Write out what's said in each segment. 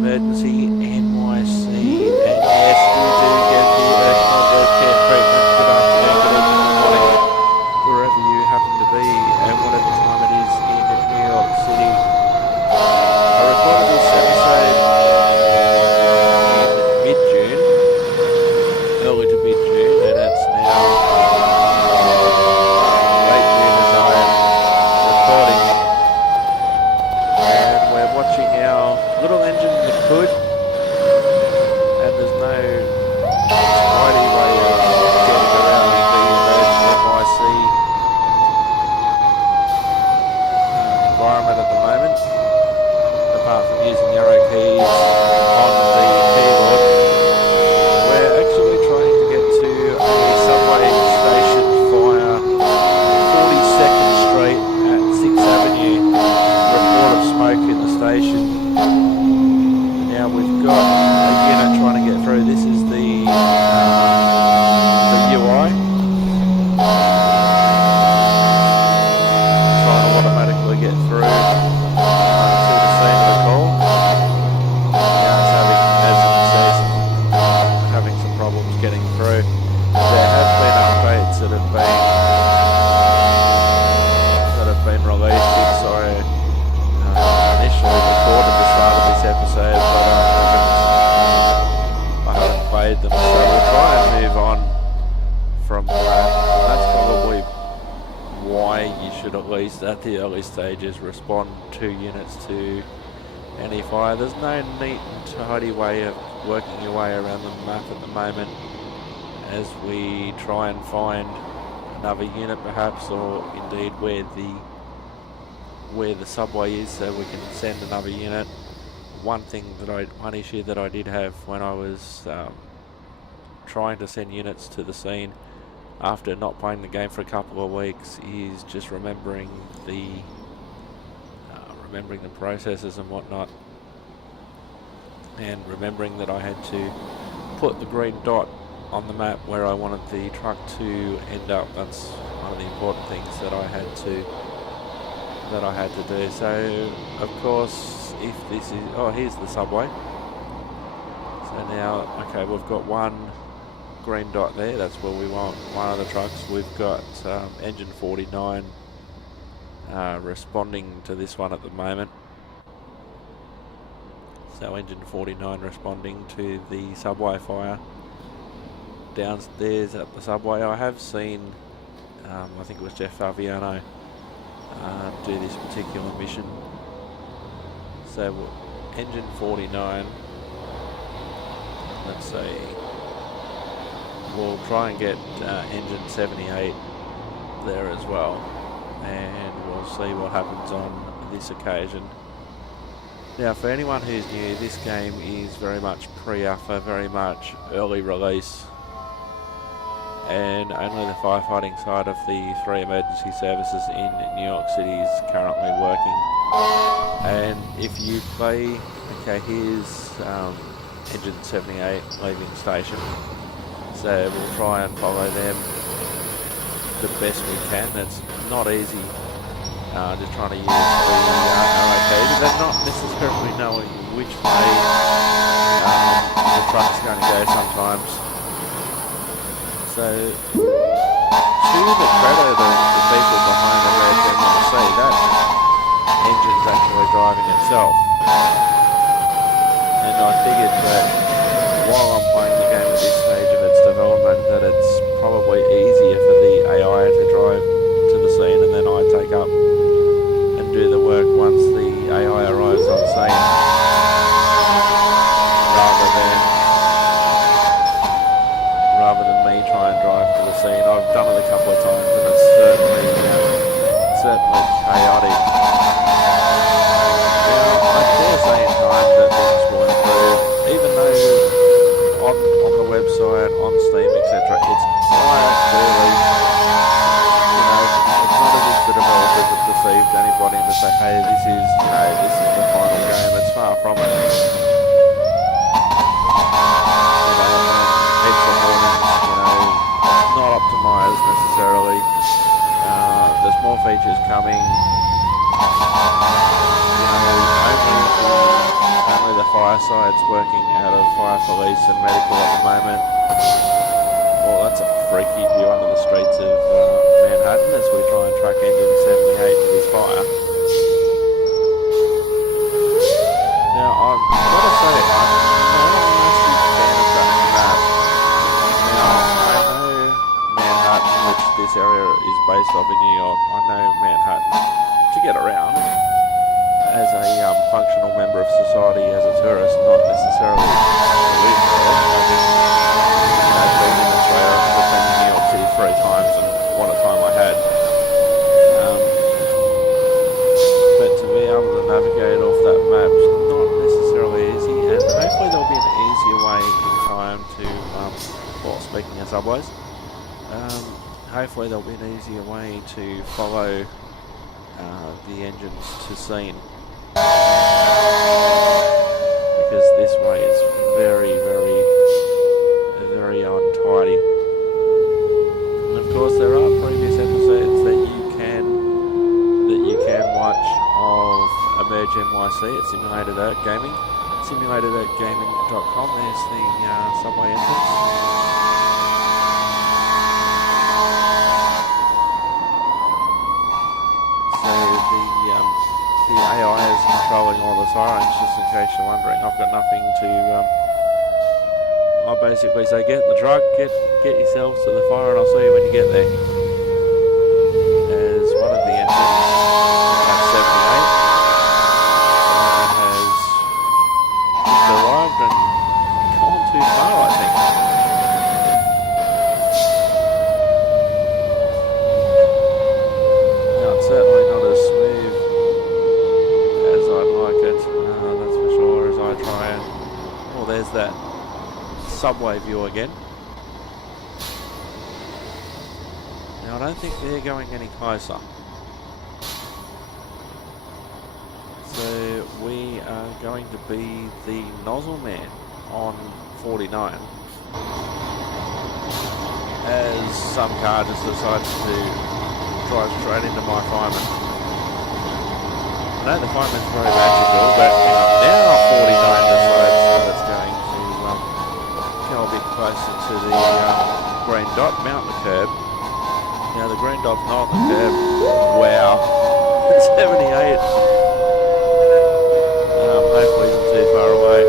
EmergNYC, and yes, we do get the Erk care treatment. Good afternoon, good evening, good morning, wherever you happen to be, and whatever time it is in New York City. I recorded this episode in mid-June, early to mid-June, and it's now late June as I am recording. And we're watching our little engine that could, and there's no tidy way of getting around the EmergNYC environment at the moment, apart from using arrow keys on the keyboard. We're actually trying to get to a subway station via 42nd Street at 6th Avenue. Report of smoke in the station. Now we've got a unit trying to get through. This is the UI. Trying to automatically get through to the scene of the call. Now it's having, as you can see, having some problems getting through. There have been updates that have been released since I initially recorded the start of this episode, but I haven't played them, so we'll try and move on from that. That's probably why you should, at least at the early stages, respond to units to any fire. There's no neat and tidy way of working your way around the map at the moment as we try and find another unit perhaps, or indeed where the subway is, so we can send another unit. One issue that I did have when I was trying to send units to the scene after not playing the game for a couple of weeks is just remembering the processes and whatnot, and remembering that I had to put the green dot on the map where I wanted the truck to end up. That's one of the important things that I had to do. So of course, if this is, here's the subway. So now, okay, we've got one green dot there, that's where we want one of the trucks. We've got engine 49 responding to this one at the moment. So engine 49 responding to the subway fire downstairs at the subway. I have seen, I think it was Jeff Faviano do this particular mission. So engine 49, let's see, we'll try and get engine 78 there as well, and we'll see what happens on this occasion. Now, for anyone who's new, this game is very much pre-alpha, very much early release, and only the firefighting side of the 3 emergency services in New York City is currently working. And if you play, okay, here's engine 78 leaving station, so we'll try and follow them the best we can. It's not easy, just trying to use the ROKs. They're not necessarily knowing which way the truck's going to go sometimes. So, to the credit of the people behind the EmergNYC, that engine's actually driving itself. And I figured that while I'm playing the game at this stage of its development, that it's probably easier for the AI to drive to the scene, and then I take up and do the work once the AI arrives on scene, rather than me try and drive to the scene. I've done it a couple of times, and it's certainly chaotic. Now, I dare say in time that things will improve, even though on the website, on Steam, etc., it's quite clearly, it's not as if the developers have deceived anybody to say, hey, this is the final game. It's far from it. Not optimized necessarily. There's more features coming. only the fire side's working out of fire police and medical at the moment. Well, that's a freaky view under the streets of Manhattan as we try and track engine 78 to this fire. Now, I've got to say, I'm not a massive fan of that map. Now, I know Manhattan, which this area is based off in New York. I know Manhattan to get around as a functional member of society, as a tourist, not necessarily to live there. I've been in Australia, I've been in New York City 3 times, and what a time I had. But to be able to navigate off that map's not necessarily easy, and hopefully there'll be an easier way in time to, well, speaking of subways, hopefully there'll be an easier way to follow the engines to scene. Because this way is very, very, very untidy. And of course, there are previous episodes that you can watch of EmergNYC at Simulated Erk Gaming. SimulatedErkGaming.com. There's the subway entrance. The AI is controlling all the sirens, just in case you're wondering. I've got nothing to... I basically say, get in the truck, get yourselves to the fire, and I'll see you when you get there. As one of the engines, at 78, has just arrived and gone too far, I think. Now, it's certainly not as smooth as I'd like it, that's for sure, as I try and... Well, there's that subway view again. Now, I don't think they're going any closer. So, we are going to be the nozzle man on 49. As some car just decides to drive straight into my fireman. I know the fireman's very magical, but now 49 decides that it's going to go a bit closer to the green dot, mount the curb. Now the green dot's not on the curb. Wow. 78. Hopefully isn't too far away.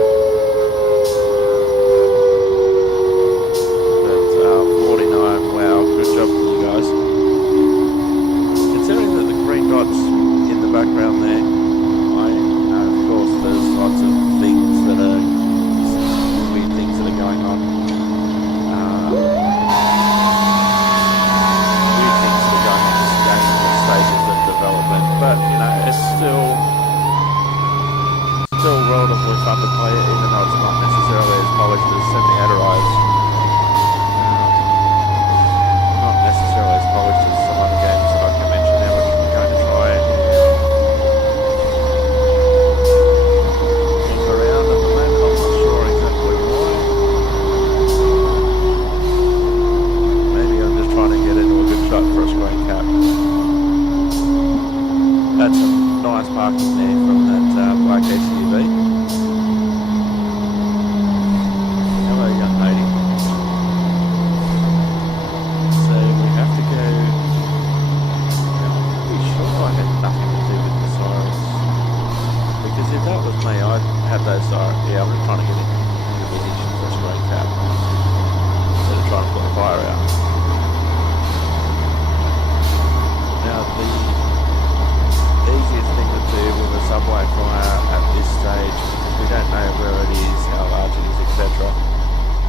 But 49, wow, good job to you guys. Considering that the green dot's in the background there, of course there's lots of things that are weird things that are going on. Weird things that are going on in stages of development, but it's still relatively fun to play, even though it's not necessarily as polished as 78 arrives. Not necessarily as polished as some other games that I can mention now, which I'm going to try and look around at the moment. I'm not sure exactly why. Maybe I'm just trying to get into a good shot for a screen cap. That's some nice parking there from that black SUV. Hello, young lady. So we have to go. I'm pretty sure I had nothing to do with the sirens, because if that was me, I'd have those sirens. Yeah, I'm just trying to get into a position for a screen cap instead of trying to put the fire out. Now the easiest thing to do with a subway fire at this stage, because we don't know where it is, how large it is, etc.,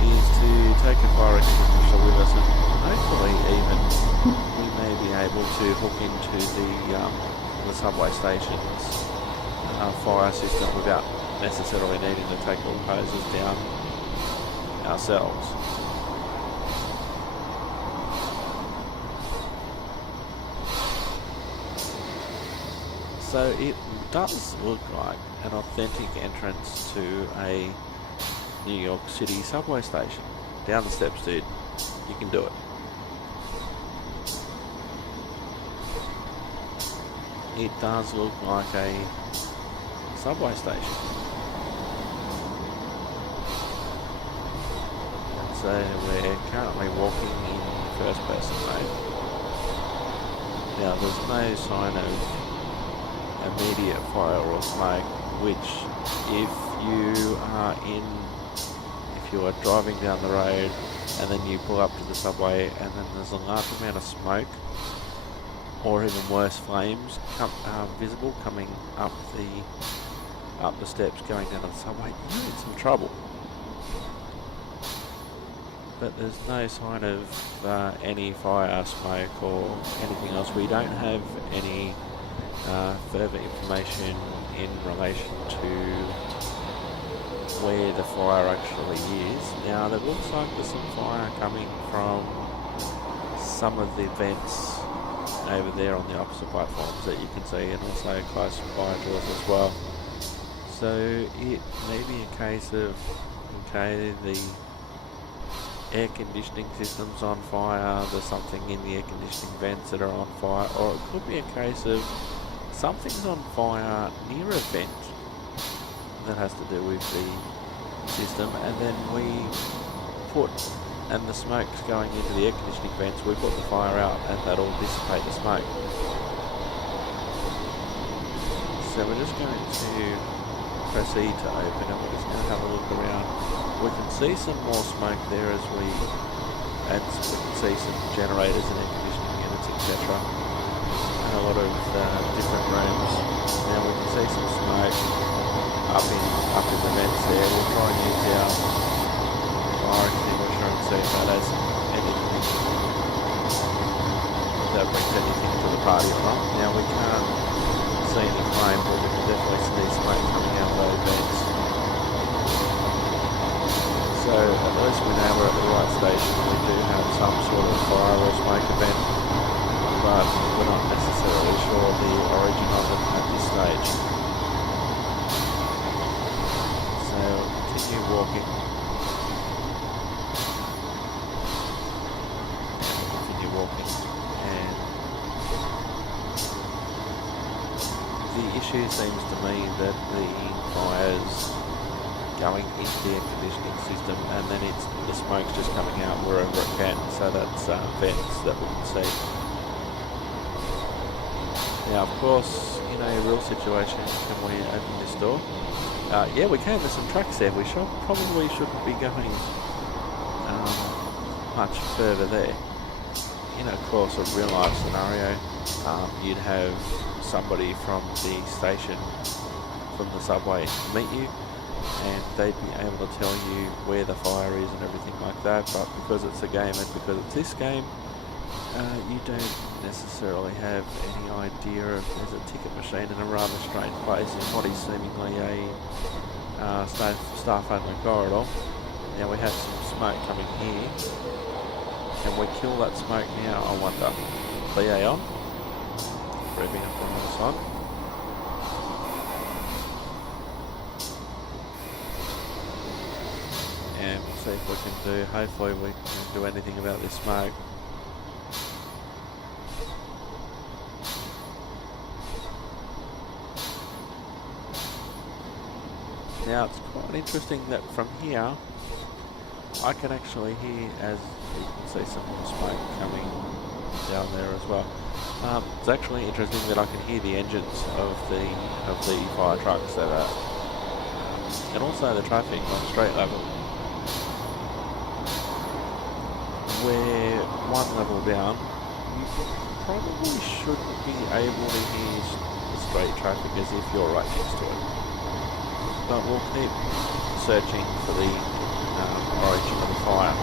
is to take a fire extinguisher with us, and hopefully even we may be able to hook into the subway station's fire system without necessarily needing to take all the hoses down ourselves. So it does look like an authentic entrance to a New York City subway station. Down the steps, dude. You can do it. it does look like a subway station. So we're currently walking in first person mode. Now there's no sign of immediate fire or smoke, which if you are driving down the road and then you pull up to the subway and then there's a large amount of smoke, or even worse, flames visible coming up the steps going down to the subway, you're in some trouble. But there's no sign of any fire, smoke or anything else. We don't have any further information in relation to where the fire actually is. Now there looks like there's some fire coming from some of the vents over there on the opposite platforms that you can see, and also close by to us as well. So it may be a case of, okay, the air conditioning system's on fire, there's something in the air conditioning vents that are on fire, or it could be a case of something's on fire near a vent that has to do with the system, and then and the smoke's going into the air conditioning vents, we put the fire out and that'll dissipate the smoke. So we're just going to proceed to open and we're just going to have a look around. We can see some more smoke there we can see some generators and air conditioning units, etc. And a lot of different rooms. Now we can see some smoke up in the vents there. We'll try and use our fire extinguisher and see if that has anything, if that brings anything to the party or not. Now we can't see any flame, but we can definitely see smoke coming out of those vents. So at least we know we're at the right station. We do have some sort of fire or smoke event, but we're not necessarily sure the origin of it at this stage. So continue walking. And the issue seems to me that the fire's going into the air conditioning system and then the smoke's just coming out wherever it can, so that's vents that we can see. Now of course, in a real situation, can we open this door? Yeah, we can. There's some tracks there. We probably shouldn't be going much further there. In of course a real life scenario, you'd have somebody from the station, from the subway meet you, and they'd be able to tell you where the fire is and everything like that, but because it's a game and because it's this game, you don't necessarily have any idea of. There's a ticket machine in a rather strange place in what is seemingly a staff-only corridor. Now we have some smoke coming here. Can we kill that smoke now, I wonder? BA on. Revving up on the other side. And we'll see if we can do, hopefully we can do anything about this smoke. Now it's quite interesting that from here, I can actually hear, as you can see, some more smoke coming down there as well. It's actually interesting that I can hear the engines of the fire trucks that are, and also the traffic on street level. We're one level down. You probably shouldn't be able to hear the street traffic as if you're right next to it. But we'll keep searching for the origin of the fire.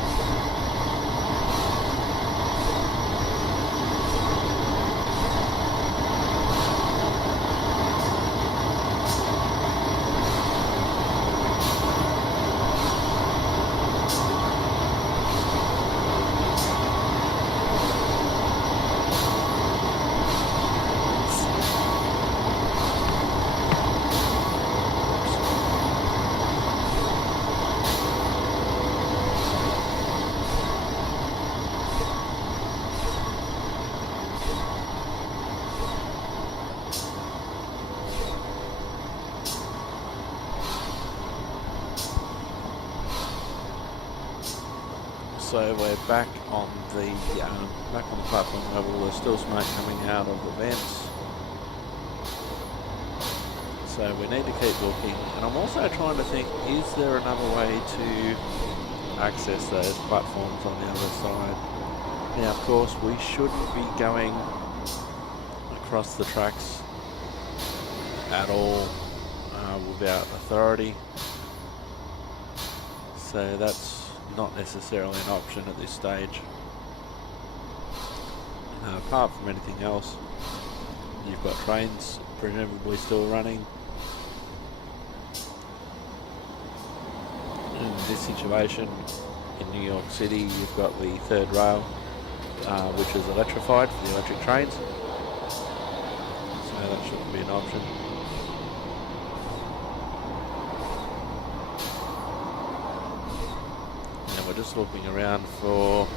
So we're back on the platform level. There's still smoke coming out of the vents. So we need to keep looking. And I'm also trying to think, is there another way to access those platforms on the other side? Now, of course, we shouldn't be going across the tracks at all without authority. So that's not necessarily an option at this stage. Apart from anything else, you've got trains presumably still running. In this situation, in New York City, you've got the third rail, which is electrified for the electric trains. So that shouldn't be an option. And we're just looking around for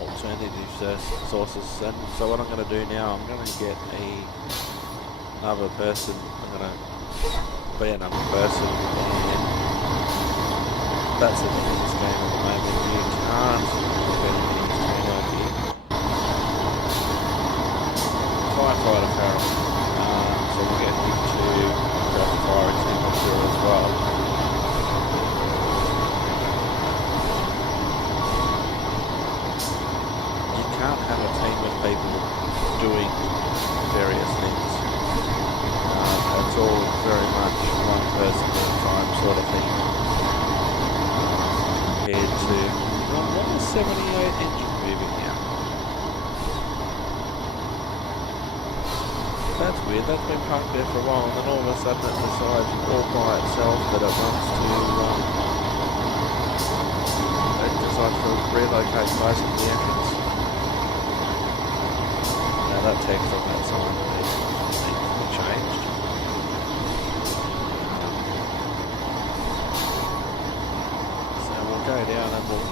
alternative sources. And so what I'm going to do now, I'm going to get another person. I'm going to be another person, and that's the thing in this game at the moment. You can't look at anything teamwork here. Firefighter Farrell. So we'll get him to grab the fire extinguisher as well. You can't have a team of people doing various things. It's all very much one person at a time sort of thing. Compared to, what was 78 engine moving now? That's weird, that's been parked there for a while, and then all of a sudden it decides all by itself that it wants to relocate closer to the entrance. Now that text on that sign needs to be changed. So we'll go down and we'll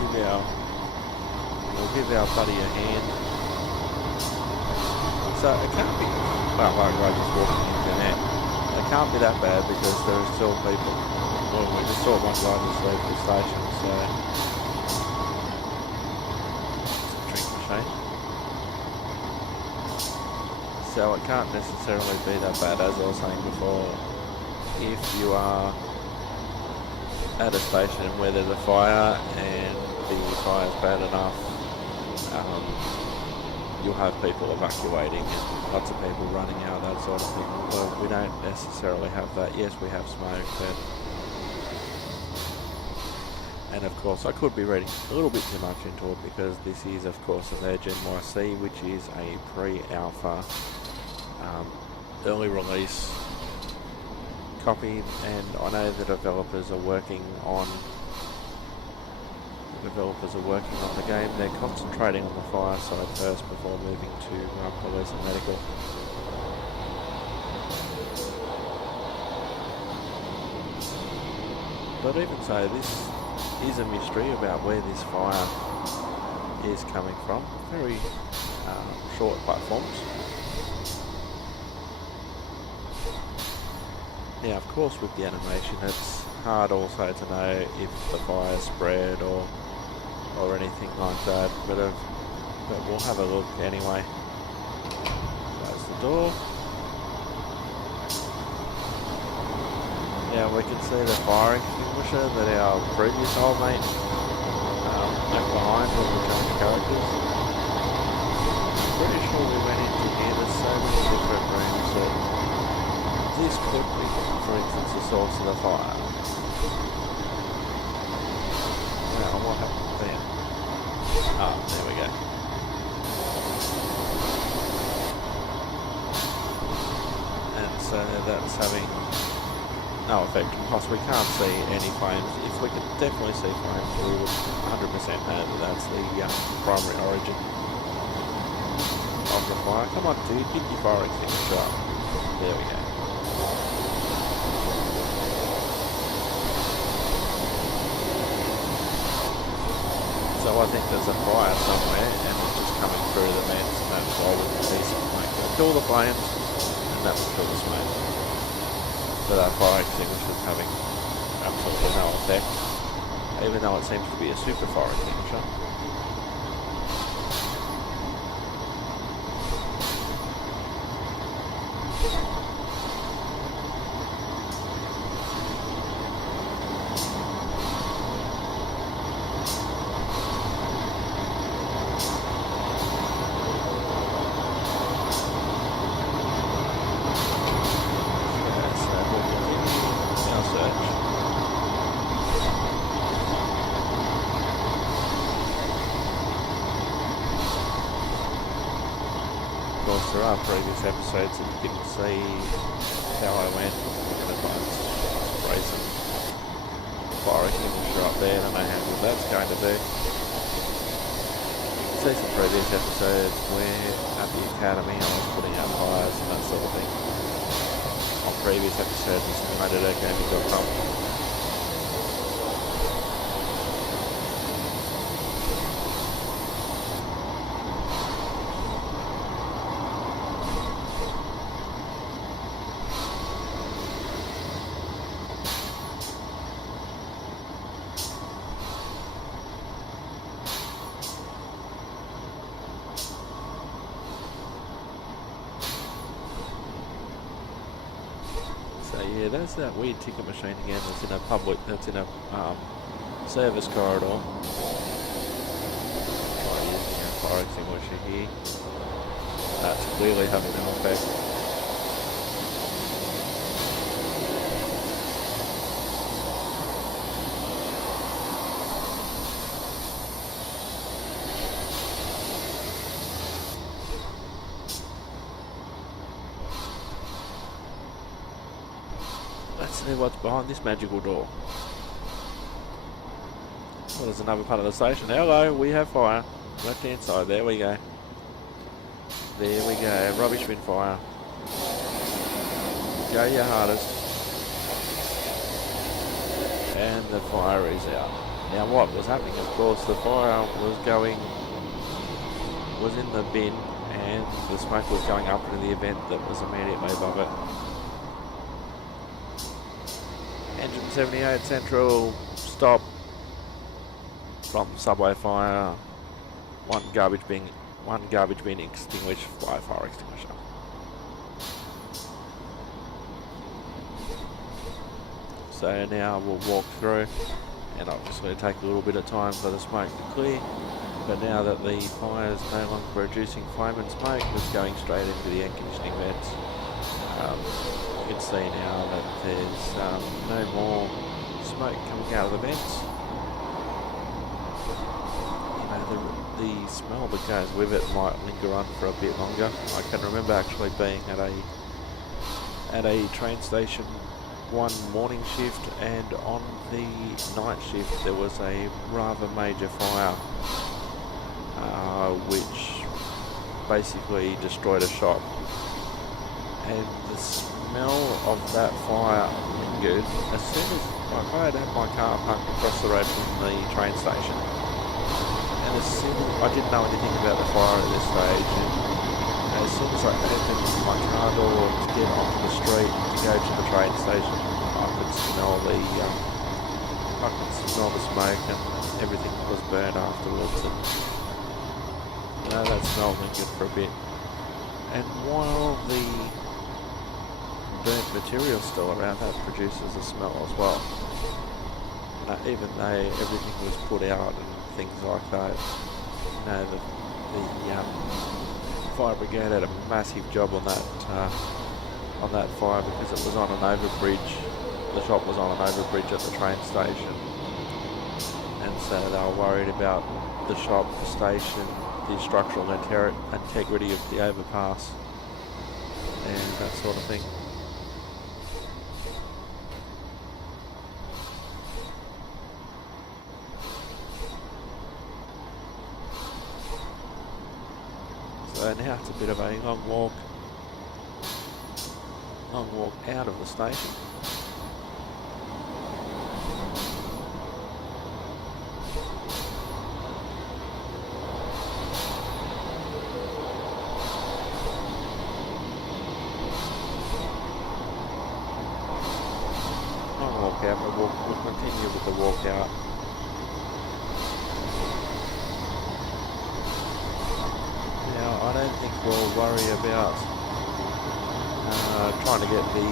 give our buddy a hand. So it can't be, well, like I just walking into that, it can't be that bad because there are still people. Well, we just saw one guy just leave the station, so it's a drink machine. So it can't necessarily be that bad, as I was saying before. If you are at a station where there's a fire and the fire's bad enough, you'll have people evacuating and lots of people running out, that sort of thing. Well, we don't necessarily have that. Yes, we have smoke, but... And of course, I could be reading a little bit too much into it because this is, of course, an EmergNYC, which is a pre-alpha early release copy, and I know the developers are working on the game. They're concentrating on the fire side first before moving to police and medical. But even so, this is a mystery about where this fire is coming from. Very short platforms. Now, of course, with the animation, it's hard also to know if the fire spread or anything like that, but we'll have a look anyway. Close the door. Now we can see the fire extinguisher that our previous old mate left behind when we changed characters. I'm pretty sure we went into here. There's so many different rooms that this could be, for instance, the source of the fire. Now, what happened there? Ah, there we go. And so that's having no effect. Plus, we can't see any flames. If we could definitely see flames, we would 100% know that that's the primary origin of the fire. Come on, dude, get your fire extinguisher up. There we go. So I think there's a fire somewhere and it's just coming through the vents, and that's why we can see some smoke. It'll kill the flames and that will kill the smoke. So that fire extinguisher is having absolutely no effect. even though it seems to be a super fire extinguisher. There are previous episodes that you didn't see how I went. Racing fire extinguisher up there. I don't know how good that's going to be. See some previous episodes where at the academy I was putting out fires and that sort of thing. On previous episodes of Simulated Erk. So yeah, that's that weird ticket machine again that's in a public, that's in a service corridor. Try using a fire extinguisher here. That's clearly having an effect. Let's see what's behind this magical door. Well, there's another part of the station. Hello, we have fire. Left hand side, there we go. There we go, rubbish bin fire. Go your hardest. And the fire is out. Now what was happening, of course, the fire was in the bin and the smoke was going up into the event that was immediately above it. Engine 78 Central, stop from subway fire. One garbage bin extinguished by fire extinguisher. So now we'll walk through, and obviously it'll take a little bit of time for the smoke to clear. But now that the fire is no longer producing flame and smoke, it's going straight into the air conditioning vents. You can see now that there's no more smoke coming out of the vents. You know, the smell that goes with it might linger on for a bit longer. I can remember actually being at a train station one morning shift, and on the night shift there was a rather major fire which basically destroyed a shop, and the smell of that fire lingered as soon as I had my car parked across the road from the train station, and as soon as I didn't know anything about the fire at this stage, and as soon as I opened my car door to get onto the street to go to the train station, I could smell the smoke, and everything was burned afterwards, and you know, that smell lingered for a bit. And while the burnt material still around, that produces a smell as well. Even though everything was put out and things like that, you know, the fire brigade had a massive job on that fire, because it was on an overbridge. The shop was on an overbridge at the train station, and so they were worried about the shop, the station, the structural integrity of the overpass, and that sort of thing. So now it's a bit of a long walk out of the station. Long walk out, but we'll continue with the walk out don't think we'll worry about trying to get the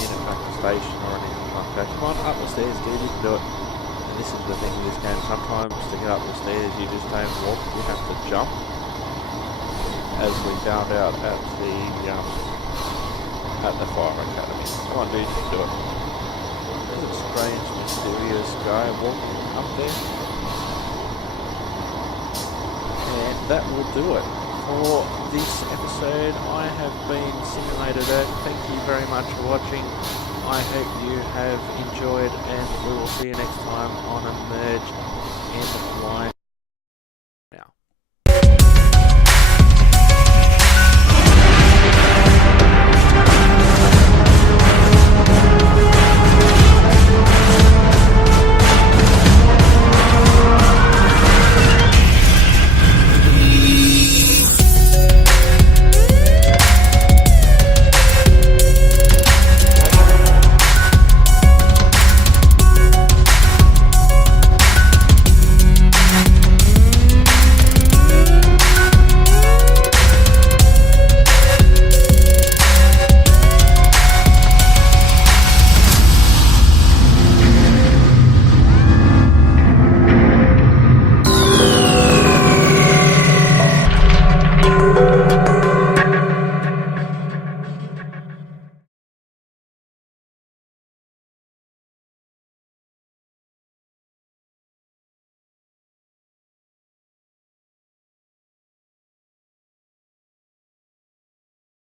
unit back to station or anything like that. Come on, up the stairs, dude, you can do it. And this is the thing with this game, sometimes to get up the stairs you just don't walk, you have to jump. As we found out at the fire academy. Come on, dude, you can do it. There's a strange, mysterious guy walking up there. And that will do it for this episode. I have been Simulated Erk. Thank you very much for watching. I hope you have enjoyed, and we will see you next time on EmergNYC.